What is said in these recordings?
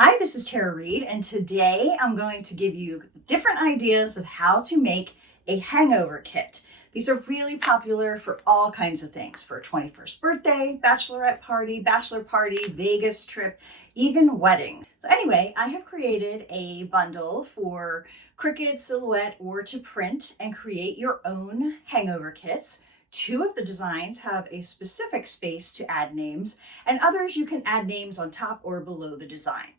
Hi, this is Tara Reed, and today I'm going to give you different ideas of how to make a hangover kit. These are really popular for all kinds of things, for a 21st birthday, bachelorette party, bachelor party, Vegas trip, even wedding. So anyway, I have created a bundle for Cricut, Silhouette, or to print and create your own hangover kits. Two of the designs have a specific space to add names, and others you can add names on top or below the design.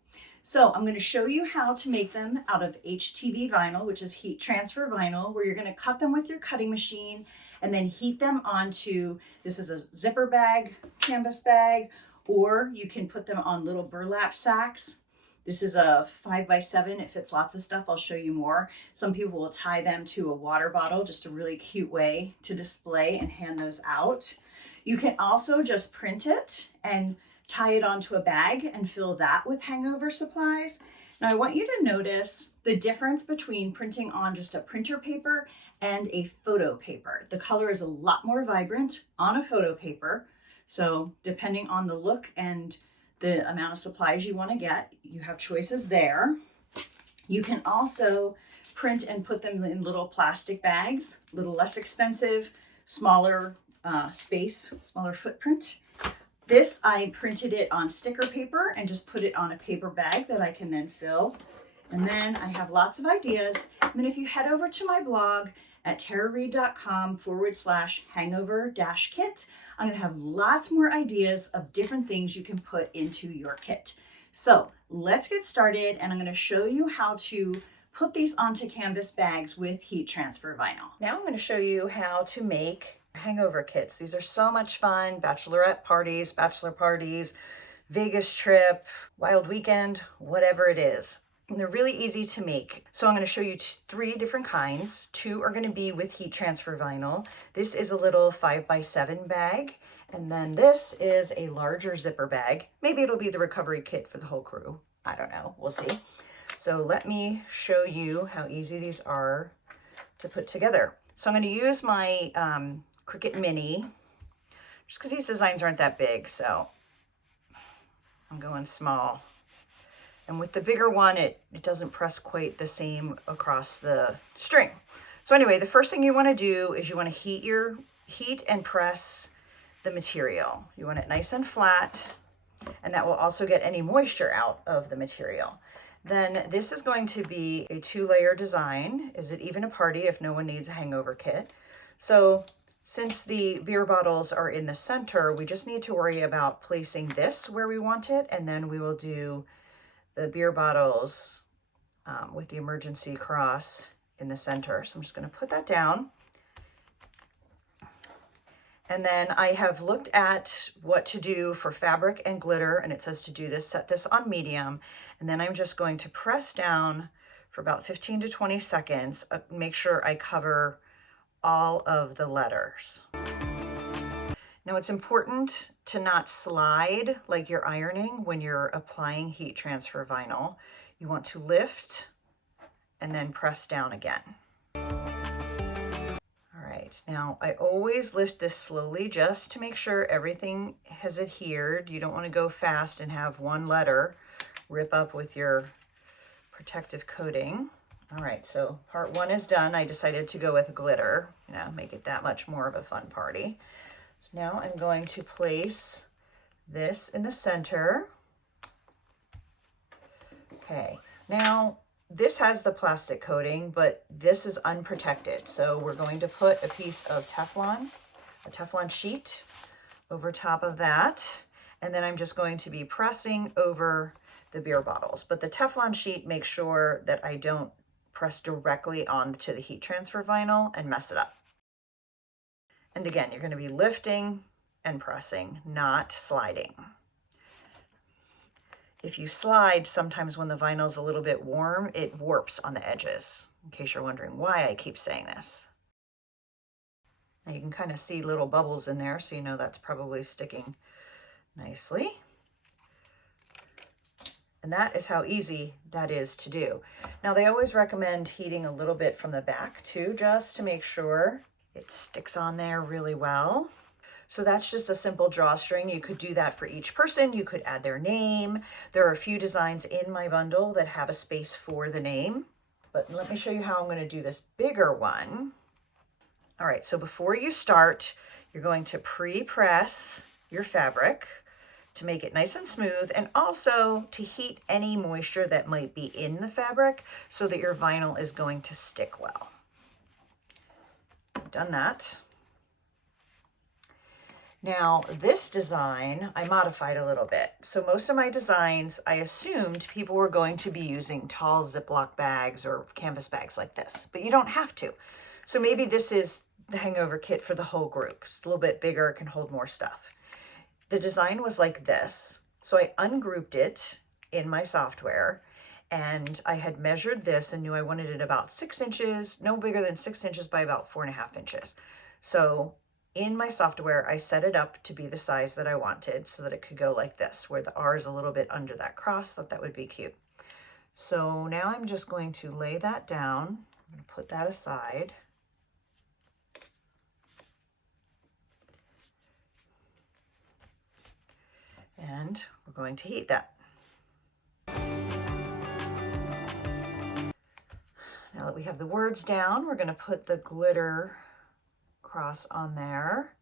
So I'm going to show you how to make them out of HTV vinyl, which is heat transfer vinyl, where you're going to cut them with your cutting machine and then heat them onto, this is a zipper bag, canvas bag, or you can put them on little burlap sacks. This is a 5x7, it fits lots of stuff, I'll show you more. Some people will tie them to a water bottle, just a really cute way to display and hand those out. You can also just print it and tie it onto a bag and fill that with hangover supplies. Now I want you to notice the difference between printing on just a printer paper and a photo paper. The color is a lot more vibrant on a photo paper. So depending on the look and the amount of supplies you want to get, you have choices there. You can also print and put them in little plastic bags, a little less expensive, smaller space, smaller footprint. This, I printed it on sticker paper and just put it on a paper bag that I can then fill. And then I have lots of ideas. And then if you head over to my blog at tarareed.com/hangover-kit, I'm gonna have lots more ideas of different things you can put into your kit. So let's get started, and I'm gonna show you how to put these onto canvas bags with heat transfer vinyl. Now I'm gonna show you how to make hangover kits. These are so much fun. Bachelorette parties, bachelor parties, Vegas trip, wild weekend, whatever it is. And they're really easy to make. So I'm going to show you three different kinds. Two are going to be with heat transfer vinyl. This is a little 5x7 bag. And then this is a larger zipper bag. Maybe it'll be the recovery kit for the whole crew. I don't know. We'll see. So let me show you how easy these are to put together. So I'm going to use my Cricut Mini, just because these designs aren't that big, so I'm going small. And with the bigger one, it doesn't press quite the same across the string. So anyway, the first thing you want to do is you want to heat and press the material. You want it nice and flat, and that will also get any moisture out of the material. Then this is going to be a 2-layer design. Is it even a party if no one needs a hangover kit? So since the beer bottles are in the center, we just need to worry about placing this where we want it, and then we will do the beer bottles with the emergency cross in the center. So I'm just going to put that down. And then I have looked at what to do for fabric and glitter, and it says to do this, set this on medium, and then I'm just going to press down for about 15 to 20 seconds, make sure I cover all of the letters. Now it's important to not slide like you're ironing when you're applying heat transfer vinyl. You want to lift and then press down again. All right, now I always lift this slowly just to make sure everything has adhered. You don't want to go fast and have one letter rip up with your protective coating. All right, so part one is done. I decided to go with glitter, make it that much more of a fun party. So now I'm going to place this in the center. Okay, now this has the plastic coating, but this is unprotected. So we're going to put a piece of Teflon, a Teflon sheet over top of that. And then I'm just going to be pressing over the beer bottles. But the Teflon sheet makes sure that I don't press directly onto the heat transfer vinyl and mess it up. And again, you're going to be lifting and pressing, not sliding. If you slide, sometimes when the vinyl is a little bit warm, it warps on the edges, in case you're wondering why I keep saying this. Now you can kind of see little bubbles in there, so you know that's probably sticking nicely. And that is how easy that is to do. Now they always recommend heating a little bit from the back too, just to make sure it sticks on there really well. So that's just a simple drawstring. You could do that for each person. You could add their name. There are a few designs in my bundle that have a space for the name, but let me show you how I'm going to do this bigger one. All right, so before you start, you're going to pre-press your fabric to make it nice and smooth, and also to heat any moisture that might be in the fabric so that your vinyl is going to stick well. I've done that. Now this design, I modified a little bit. So most of my designs, I assumed people were going to be using tall Ziploc bags or canvas bags like this, but you don't have to. So maybe this is the Hangover kit for the whole group. It's a little bit bigger, it can hold more stuff. The design was like this. So I ungrouped it in my software, and I had measured this and knew I wanted it about 6 inches, no bigger than 6 inches by about 4.5 inches. So in my software, I set it up to be the size that I wanted so that it could go like this, where the R is a little bit under that cross. Thought that would be cute. So now I'm just going to lay that down. I'm going to put that aside. And we're going to heat that. Now that we have the words down, we're going to put the glitter cross on there.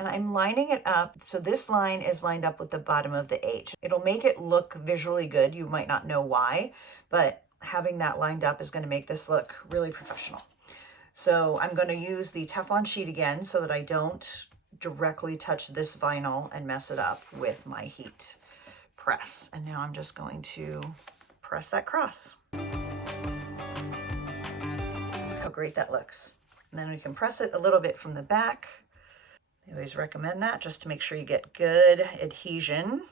And I'm lining it up, so this line is lined up with the bottom of the H. It'll make it look visually good. You might not know why, but having that lined up is going to make this look really professional. So I'm going to use the Teflon sheet again so that I don't directly touch this vinyl and mess it up with my heat press. And now I'm just going to press that cross. Look how great that looks. And then we can press it a little bit from the back. I always recommend that just to make sure you get good adhesion.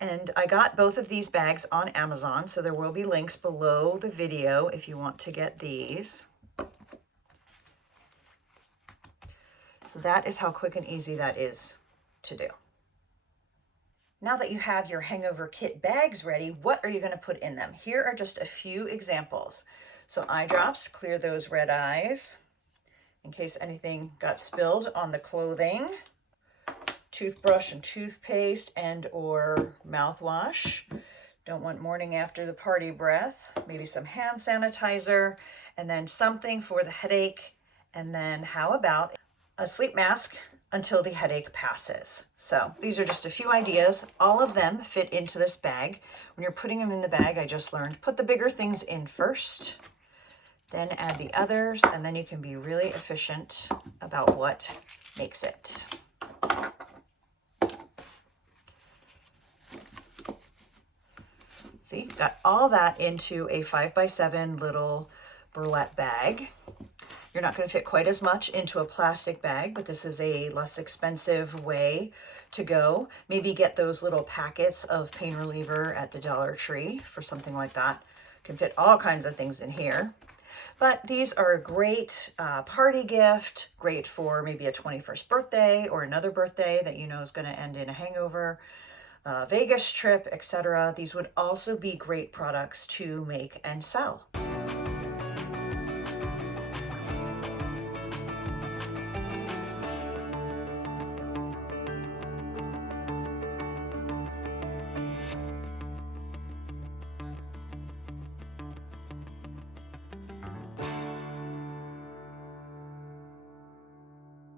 And I got both of these bags on Amazon, so there will be links below the video if you want to get these. So that is how quick and easy that is to do. Now that you have your Hangover Kit bags ready, what are you going to put in them? Here are just a few examples. So eye drops, clear those red eyes in case anything got spilled on the clothing. Toothbrush and toothpaste and or mouthwash. Don't want morning after the party breath. Maybe some hand sanitizer, and then something for the headache. And then how about a sleep mask until the headache passes. So these are just a few ideas. All of them fit into this bag. When you're putting them in the bag, I just learned, put the bigger things in first, then add the others, and then you can be really efficient about what makes it. See, got all that into a 5x7 little burlap bag. You're not going to fit quite as much into a plastic bag, but this is a less expensive way to go. Maybe get those little packets of pain reliever at the Dollar Tree for something like that. Can fit all kinds of things in here. But these are a great party gift, great for maybe a 21st birthday or another birthday that you know is going to end in a hangover, Vegas trip, etc. These would also be great products to make and sell.